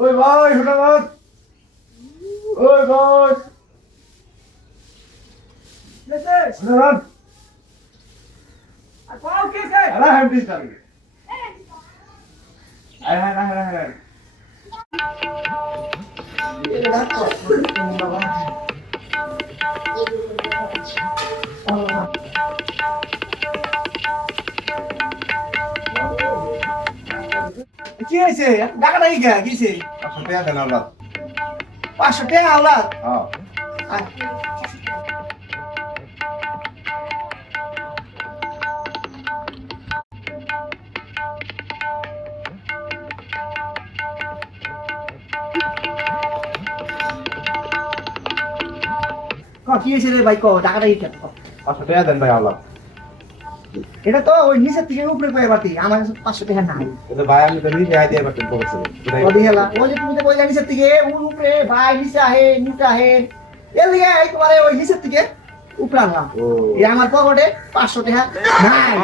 ওই ভাই হুটাবাদ, ওই ভাই হুটাবাদ, আরে হ্যাঁ দিস আমি, আরে হ্যাঁ হ্যাঁ হ্যাঁ হ্যাঁ কি হয়েছে টাকা নাই গা কিছে 500 টাকা দেন আল্লাহ। 500 টাকা আওলাদ হ্যাঁ কি হয়েছে রে ভাই কো টাকা নাই কেন 500 টাকা দেন ভাই আল্লাহ। এটা তো ওই নিচের থেকে উপরে কয়ে বাতি আমার কাছে 500 টাকা নাই কিন্তু ভাই আমি তো নিজে আইডিয়া করতে বলছি। ওদি হেলা ওই যে তুমি তো কইলা নিচের থেকে উপরে ভাই নিচে আহে এর লিগে এই তোমারে ওই নিচের থেকে উপরে আনলাম ও এই আমার পকেটে 500 টাকা নাই